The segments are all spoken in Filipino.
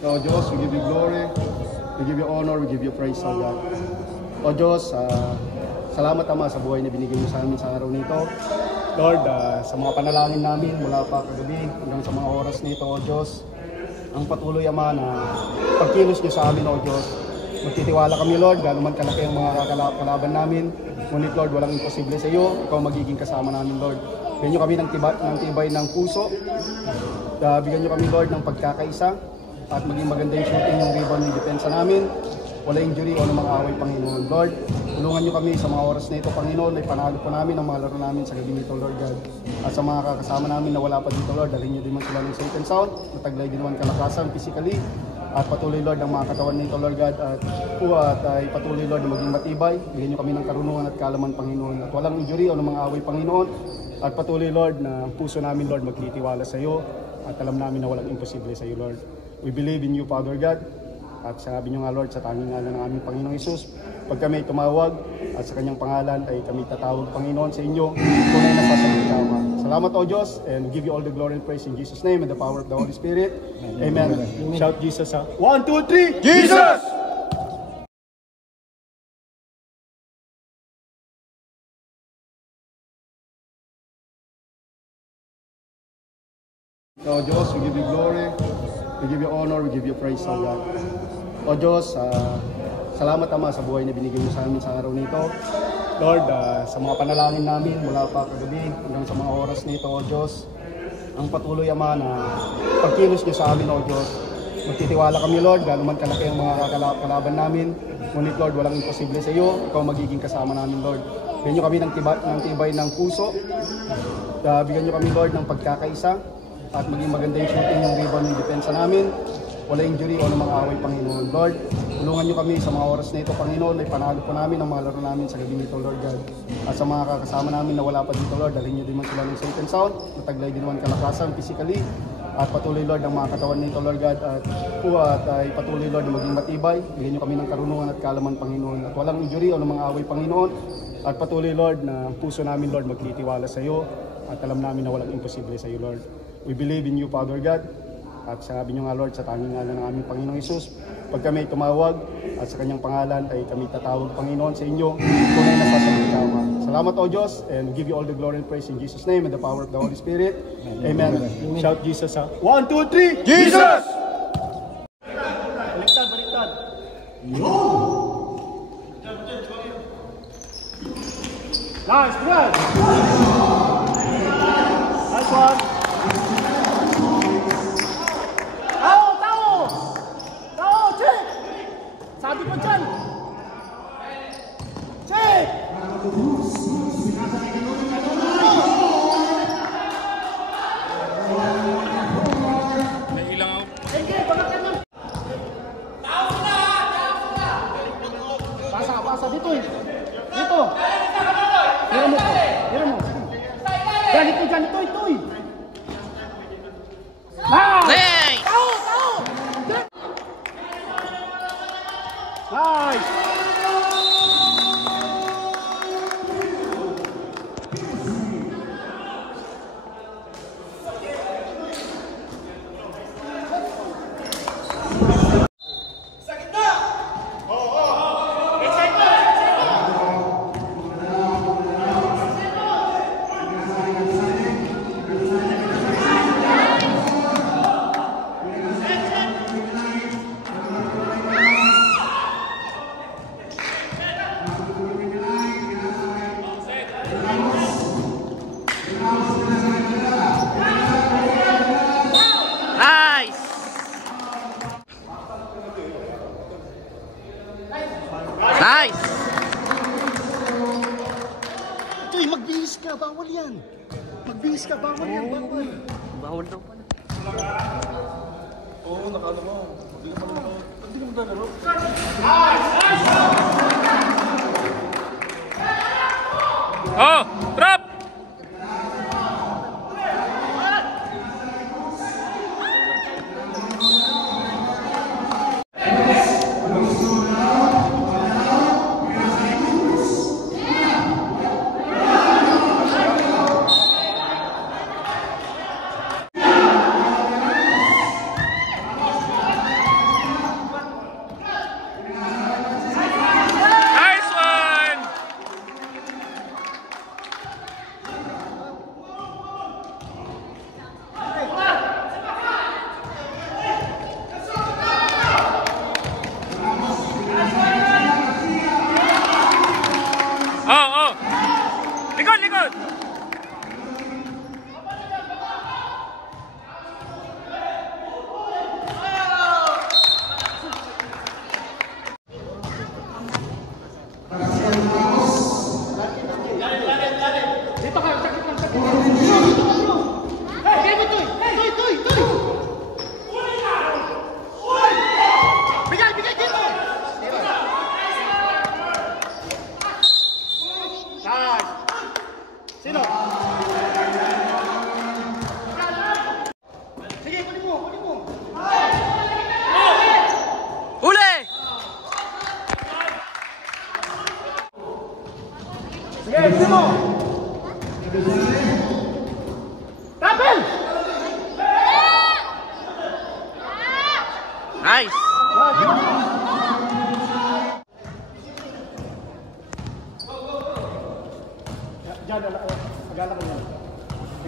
O Diyos, we give you glory, we give you honor, we give you praise, O God. O Diyos, salamat Ama sa buhay na binigay mo sa amin sa araw nito. Lord, sa mga panalangin namin mula pa kagabi hanggang sa mga oras nito, O Diyos, ang patuloy Ama na pagkilos niyo sa amin, O Diyos. Magtitiwala kami, Lord, gano'n man kalaki ang mga kalaban namin. Ngunit, Lord, walang imposible sa iyo. Ikaw magiging kasama namin, Lord. Bigyan niyo kami ng tibay ng puso. Bigyan niyo kami, Lord, ng pagkakaisa. At maging maganda yung shooting yung rebound ng depensa namin. Wala injury o mga away, Panginoon. Lord, tulungan niyo kami sa mga oras na ito, Panginoon. Ay panalo po namin ang mga laro namin sa gabi nito, Lord God. At sa mga kakasama namin na wala pa dito, Lord, dalhin niyo din man sila ng safe and sound. Mataglay din naman kalakasan physically. At patuloy, Lord, ang mga katawan nito, Lord God. At ay patuloy, Lord, na maging matibay. Bigyan niyo kami ng karunungan at kaalaman, Panginoon. At walang injury o mga away, Panginoon. At patuloy, Lord, na ang puso namin, Lord, magtitiwala sa iyo. At alam namin na walang imposible sa iyo, Lord. We believe in you, Father God. At sabi niyo nga, Lord, sa tanging ngalan ng aming Panginoong Hesus, pag kami tumawag at sa kanyang pangalan ay kami tatawag, Panginoon, sa inyo, tunay na sasagot ka, Ama. Salamat, O Diyos, and we give you all the glory and praise in Jesus' name and the power of the Holy Spirit. Amen. Shout Jesus, ha? 1, 2, 3, Jesus! O Diyos, we give you glory, we give you honor, we give you praise, O God. O Diyos, salamat Ama sa buhay na binigay mo sa amin sa araw nito. Lord, sa mga panalangin namin mula pa kagabi hanggang sa mga oras nito, O Diyos, ang patuloy Ama na pagkilos niyo sa amin, O Diyos. Magtitiwala kami, Lord, gano'n man kalaki ang mga kalaban namin. Ngunit, Lord, walang imposible sa iyo. Ikaw magiging kasama namin, Lord. Bigyan niyo kami ng tibay ng puso. Bigyan niyo kami, Lord, ng pagkakaisa. At maging maganda yung shooting yung rebound ng depensa namin. Wala injury o mga away, Panginoon. Lord, tulungan niyo kami sa mga oras na ito, Panginoon. Ay panalo po namin ang mga laro namin sa gabi nito, Lord God. At sa mga kakasama namin na wala pa dito, Lord, dalhin niyo din man sila ng safe and sound. Mataglay din naman kalakasan physically. At patuloy, Lord, ang mga katawan nito, Lord God. At ay patuloy, Lord, na maging matibay. Bigyan niyo kami ng karunungan at kaalaman, Panginoon. At walang injury o mga away, Panginoon. At patuloy, Lord, na ang puso namin, Lord, magtitiwala sa iyo. At alam namin na walang imposible sa iyo, Lord. We believe in you, Father God. At sabi niyo nga, Lord, sa tanging ngalan ng aming Panginoong Hesus, pag kami tumawag at sa kanyang pangalan ay kami tatawag, Panginoon, sa inyo, tunay na sasagot ka, Ama. Salamat, O Diyos, and give you all the glory and praise in Jesus' name and the power of the Holy Spirit. Amen. Shout Jesus, ha? 1, 2, 3, Jesus! Baliktad, baliktad. Yo! Nice, good! Nice one! Sabi ko dyan! Check! May ilang ako. Sige, bakit yan? Tao na! Pasa, dito eh. Dito. Hira mo. Dyan, ito eh. Hey! Tao! Nice! Nice! Uy, magbihis ka, bawal yan. Magbihis ka, bawal yan, bawal. Bawal daw pala. Oo, nakala mo. Hindi ka mo dalaro. Nice! Oh, trap!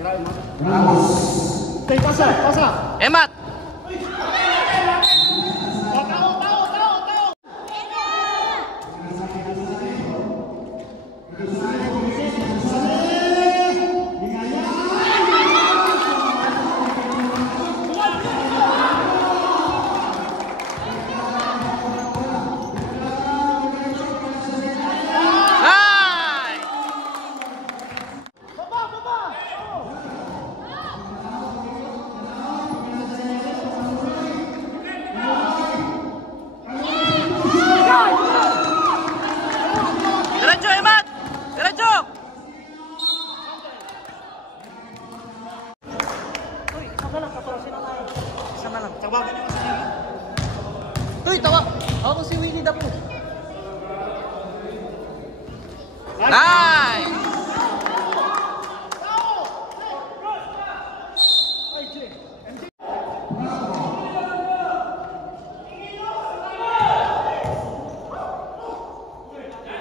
Kirain mo. Okay, pasa, pasa. Emat! Diretso, Emat! Diretso! Uy, isa na lang, 14 na tayo. Isa na lang. Tawagin niyo kasi niya. Uy, tawa! Ako si Winnie the Pooh. Nice!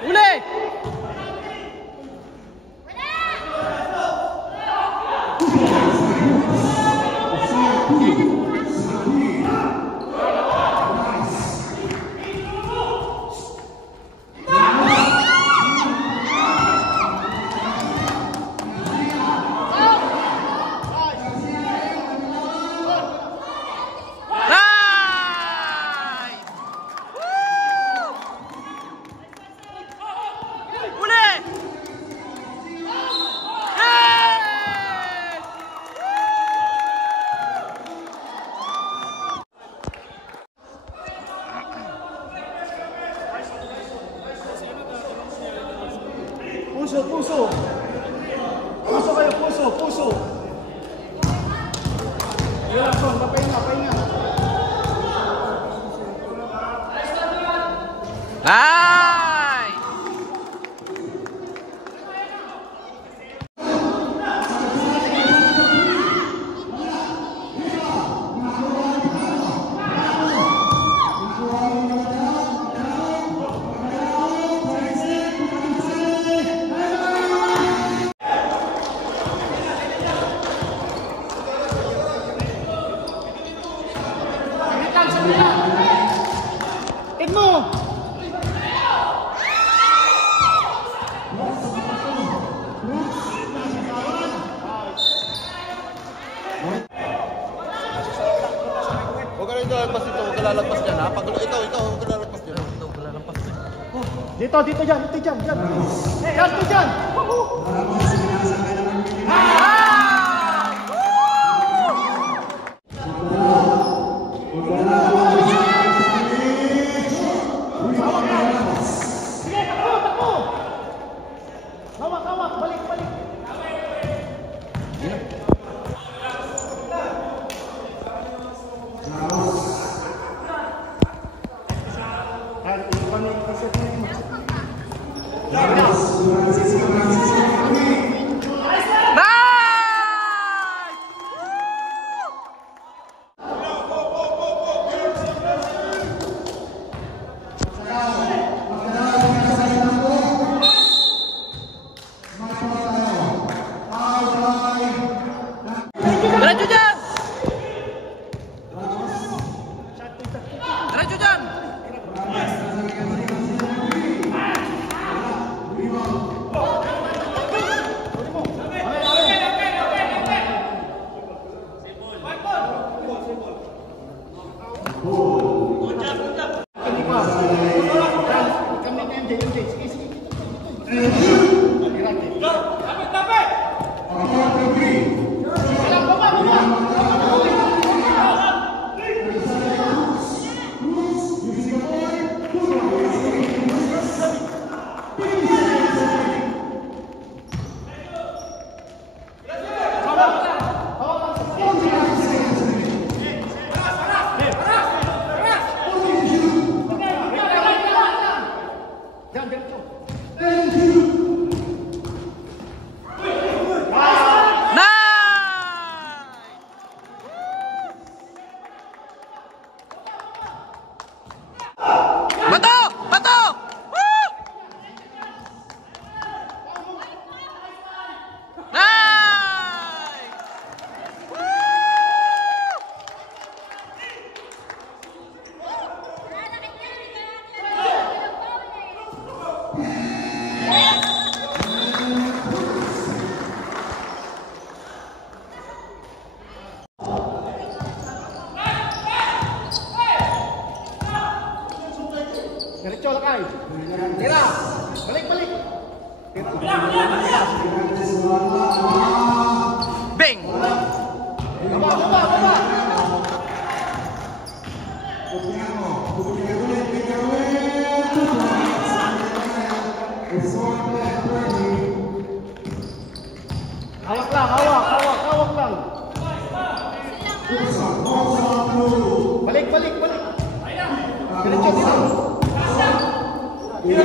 Uli! Nice! Uli! Yes! Puso, puso. Puso kayo, puso, puso. Relaxon, papahinga, pahinga. Nice! Tignan mo! Huwag ka rin lalagpas dito, huwag ka lalagpas dyan ha. Pag ikaw, huwag ka lalagpas dyan. Dito, dito dyan, dito dyan, dyan. Dito dyan! Sige, takbo, takbo! Hawak, hawak, balik, balik. Tira! Balik! Bang! Baba! Hawak lang! Balik! Diretso! Tira!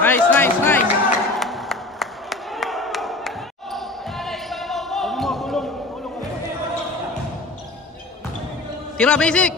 Nice. Tira basic.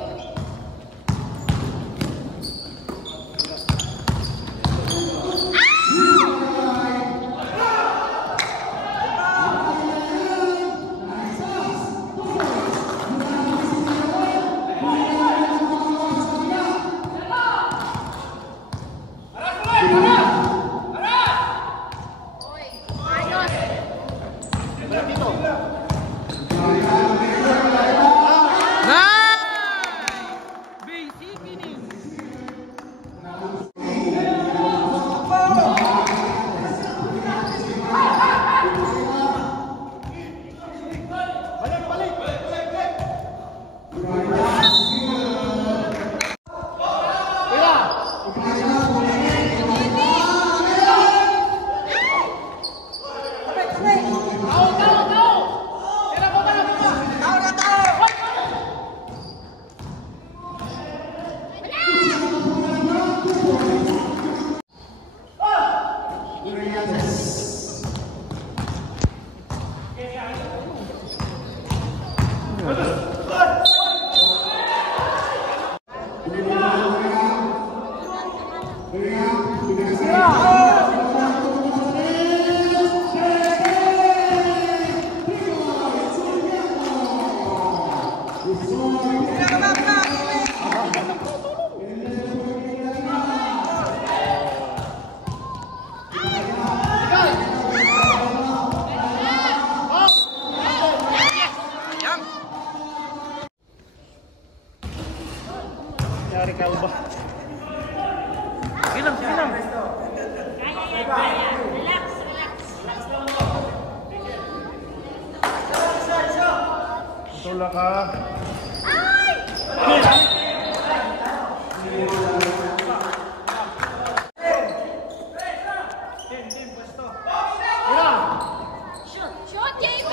Yari ka ba? Sige lang. Relax. Tula ka. Shoot, JP!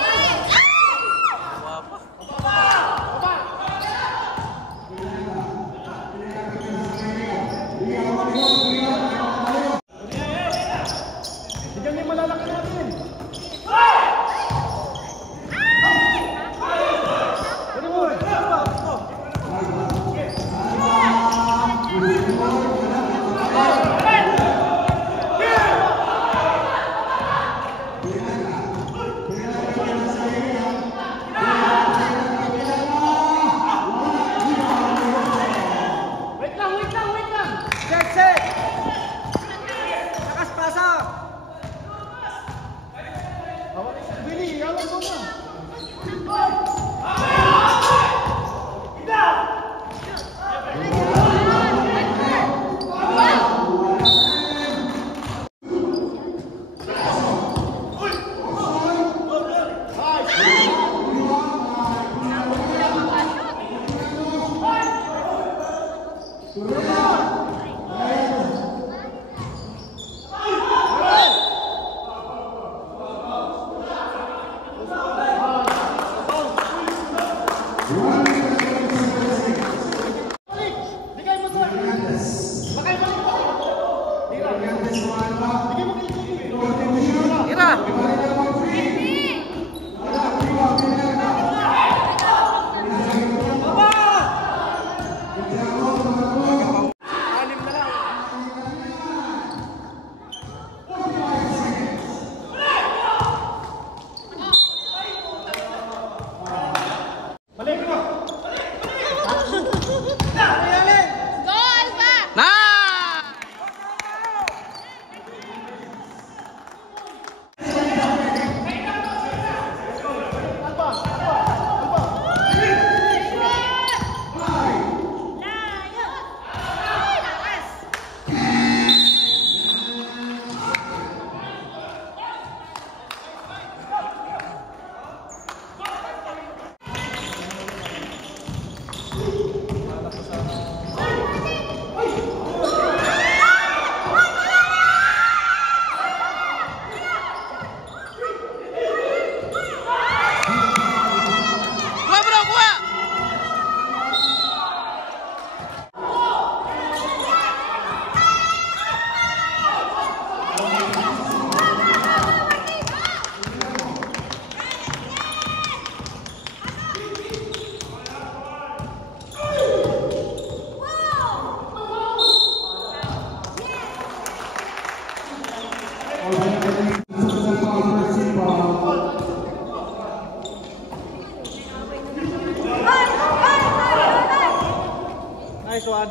Nice one.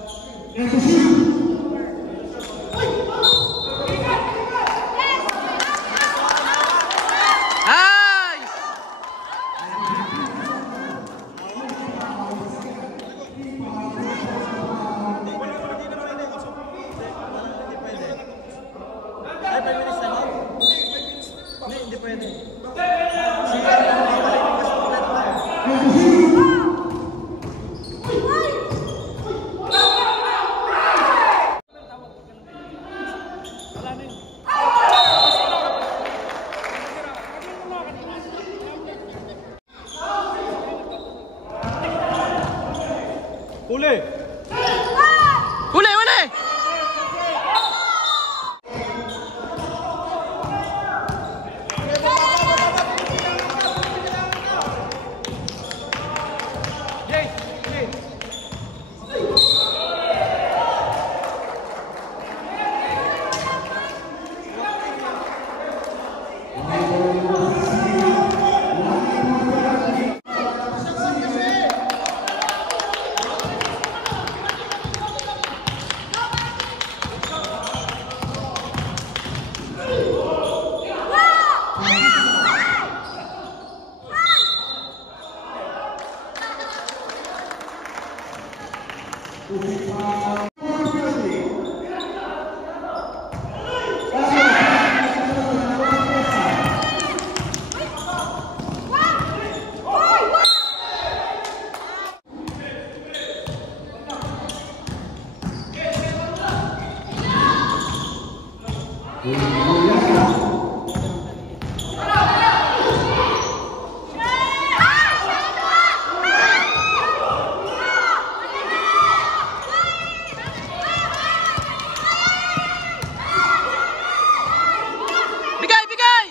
Huli! Huli, huli! Bigay, bigay!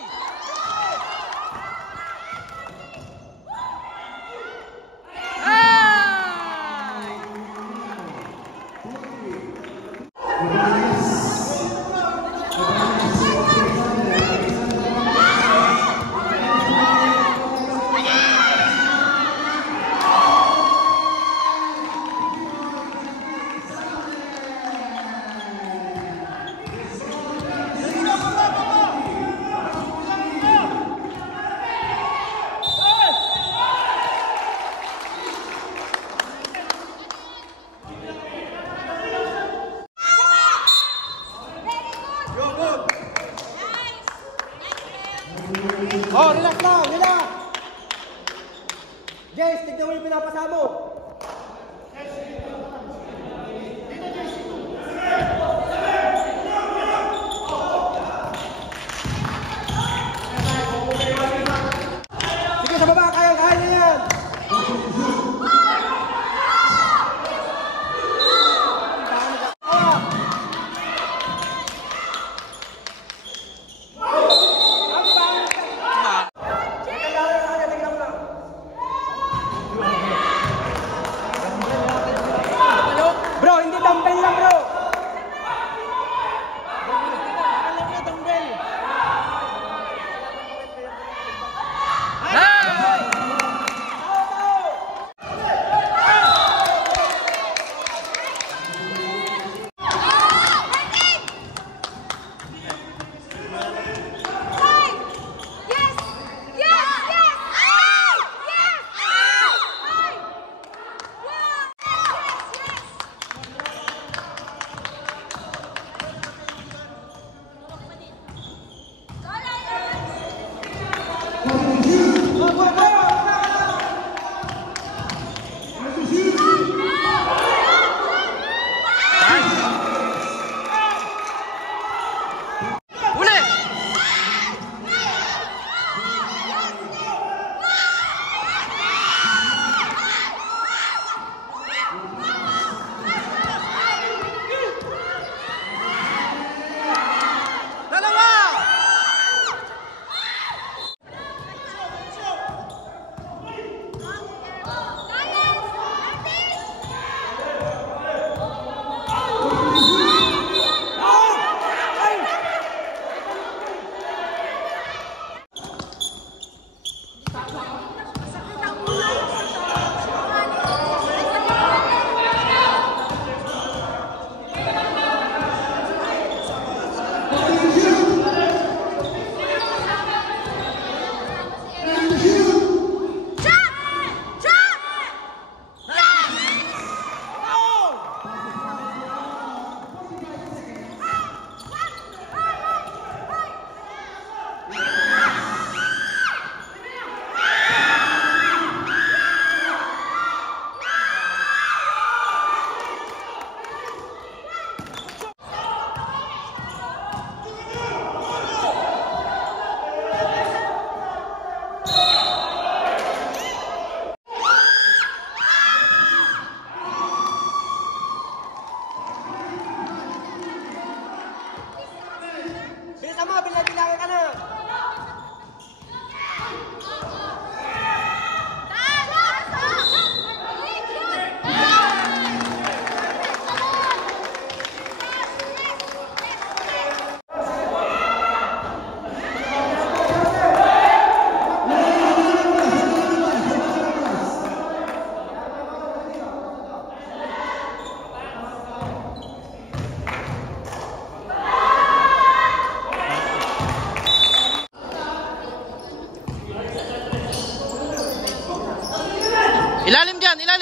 Oh, relax lang, relax. Jace, tignan mo yung pinapasa mo. Sige, sa baba, kaya na yan.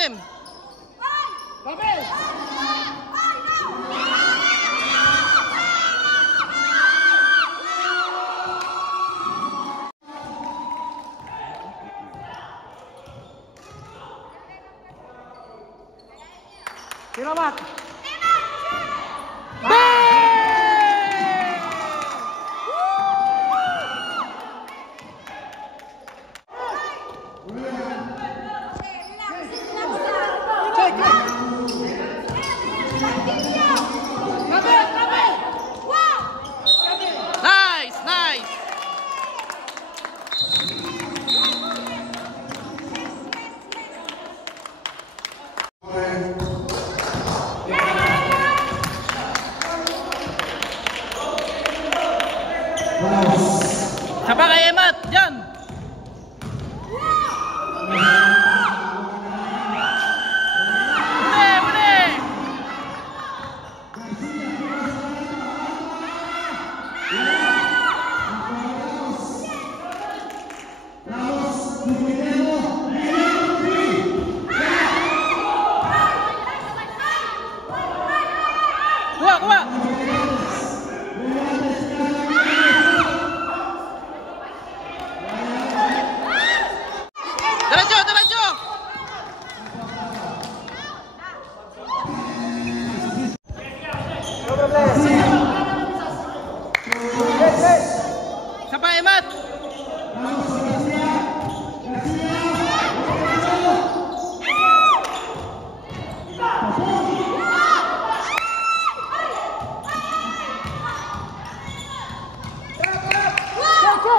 Lalim! Siramat! Nice! Nice! Sapa kay Emat! Diyan! Muli! Muli! Kuha! Kuha! Diretso! Diretso! Sapa Emat! Diretso,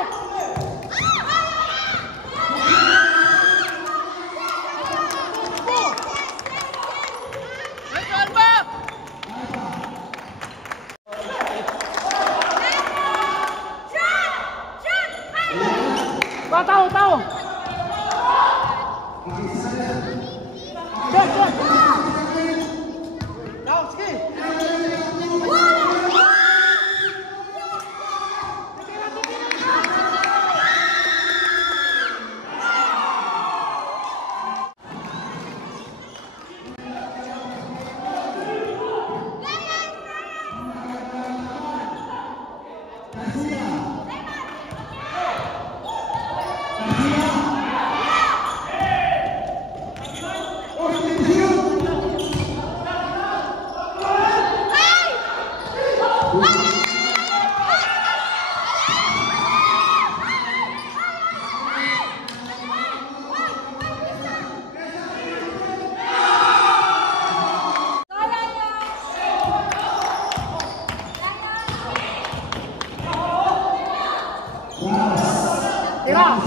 Alba! Tahu, tahu. Cek, cek. Tahu, sige. Tira.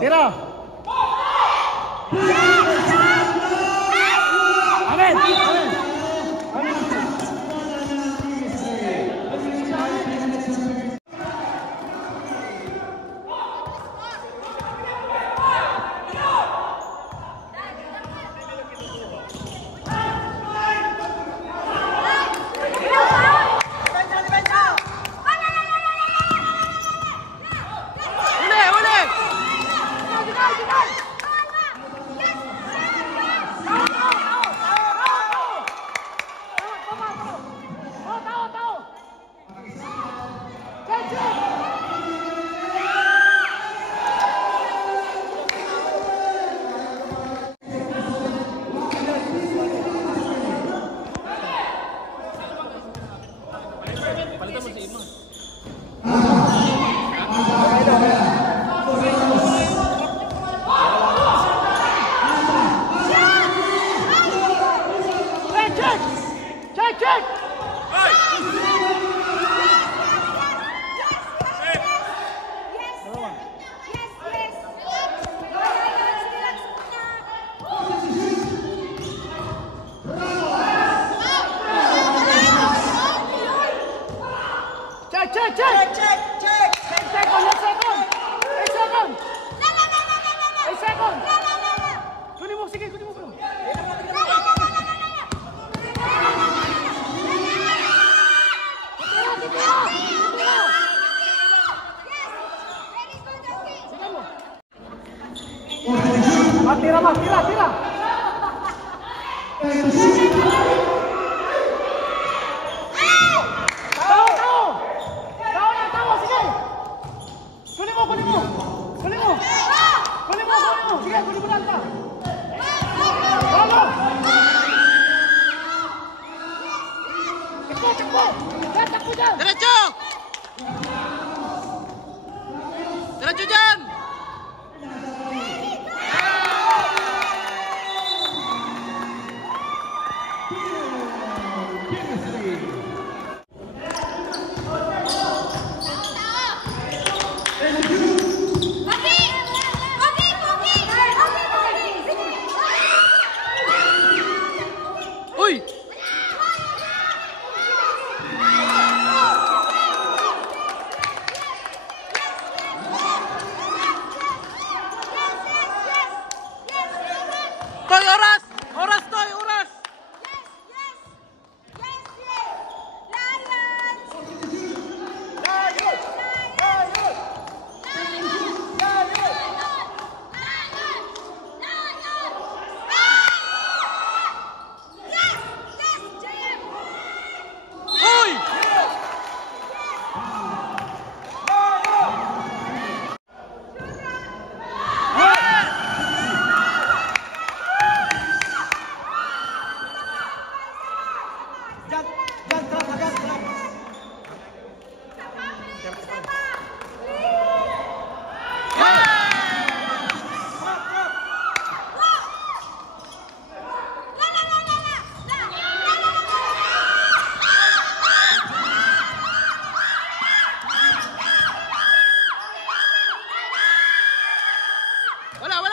Tira. Amin. Amin. Amin. Tira, Mark. Tira. Tao. Sige. Kunin mo. Sige, kunin mo lang. Tama. Takbo. Takbo dyan. Diretso dyan! Uy! Toy, oras! Toy, oras! Uy! Wala!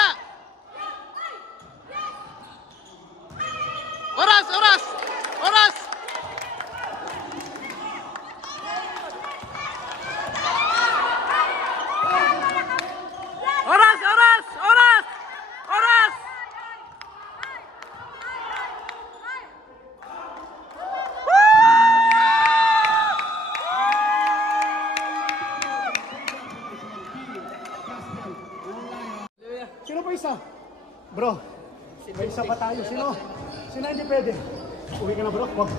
Oras! Sino pa isa? Bro, may isa pa tayo. Sino hindi pwede? Uwi ka na bro. Wag.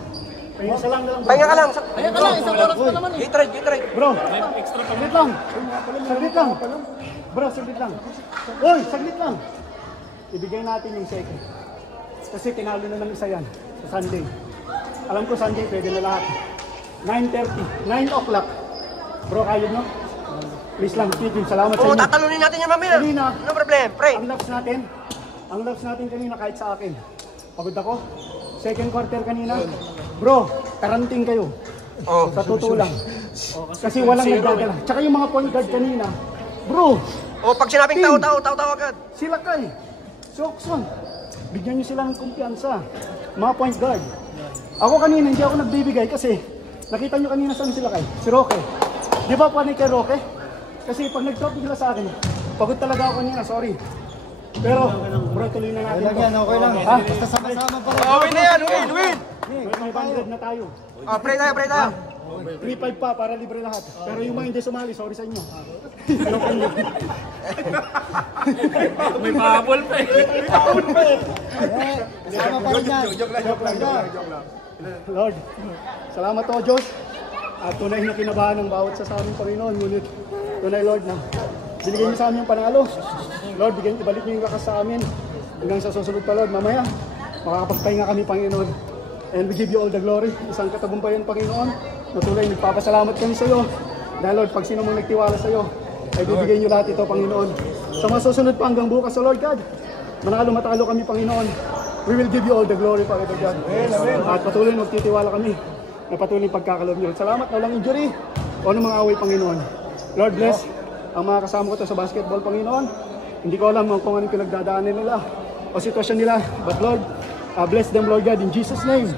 Isa lang. Pahinga ka lang. Isang oras pa naman eh. Gate-ride. Bro, saglit lang. Bro, saglit lang. Uy, saglit lang. Ibigay natin yung second. Kasi tinalo na ng isa yan sa Sunday. Alam ko Sunday pwede na lahat. 9:30, 9 o'clock. Bro, kayo no? Please lang, Stephen, salamat sa Oo, inyo. tatalunin natin yan mamaya. Kanina. No problem, pray. Ang laps natin kanina kahit sa akin. Pagod ako. Second quarter kanina. Bro, taranting kayo. Oh. Sa totoo lang. Kasi walang nagdadala. Tsaka yung mga point guard kanina. Bro, Oh, pag sinabing Team. tao agad. sila kay. Sokson. Bigyan nyo silang kumpiyansa. Mga point guard. Ako kanina hindi ako nagbibigay kasi nakita nyo kanina saan sila kay. Si Roque. Di ba panay kay Roque? Kasi pag nag-drop sila sa akin, pagod talaga ako kanina, sorry. Pero, bro, tuloy na natin ito. Okay lang. Ha? Basta sama-sama pa rin. Oh, win na yan, win. 500 na tayo. Oh, pray tayo. 3-5 pa para libre lahat. Pero yung mga hindi sumali, sorry sa inyo. May pahabol pa eh. Sama pa rin yan. Joke lang. Lord, salamat o Diyos. At tunay na kinabahan ng bawat sa aming Panginoon. Ngunit tunay Lord na binigay niyo sa amin yung panalo. Lord, ibalik niyo yung lakas sa amin. Hanggang sa susunod pa Lord, mamaya makakapagpahinga kami Panginoon. And we give you all the glory. Isang katagumpayan Panginoon. Natuloy, nagpapasalamat kami sa iyo. Dahil Lord, pag sino mong nagtiwala sa iyo, ay bibigay niyo lahat ito Panginoon. Sa mga susunod pa hanggang bukas sa Lord God, manalo matalo kami Panginoon. We will give you all the glory Father God. At patuloy magtitiwala kami na patuloy pagkakaloob niyo. Salamat na walang injury o ng mga away Panginoon. Lord bless ang mga kasama ko to sa basketball Panginoon. Hindi ko alam kung anong pinagdadaanan nila o sitwasyon nila. But Lord, bless them Lord God in Jesus name.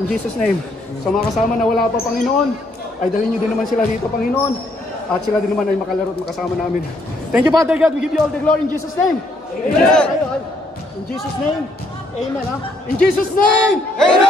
In Jesus name. Sa mga kasama na wala pa Panginoon, ay dalhin niyo din naman sila dito Panginoon. At sila din naman ay makalaro at makasama namin. Thank you Father God. We give you all the glory in Jesus name. Amen. In Jesus name. Amen. In Jesus name. Amen.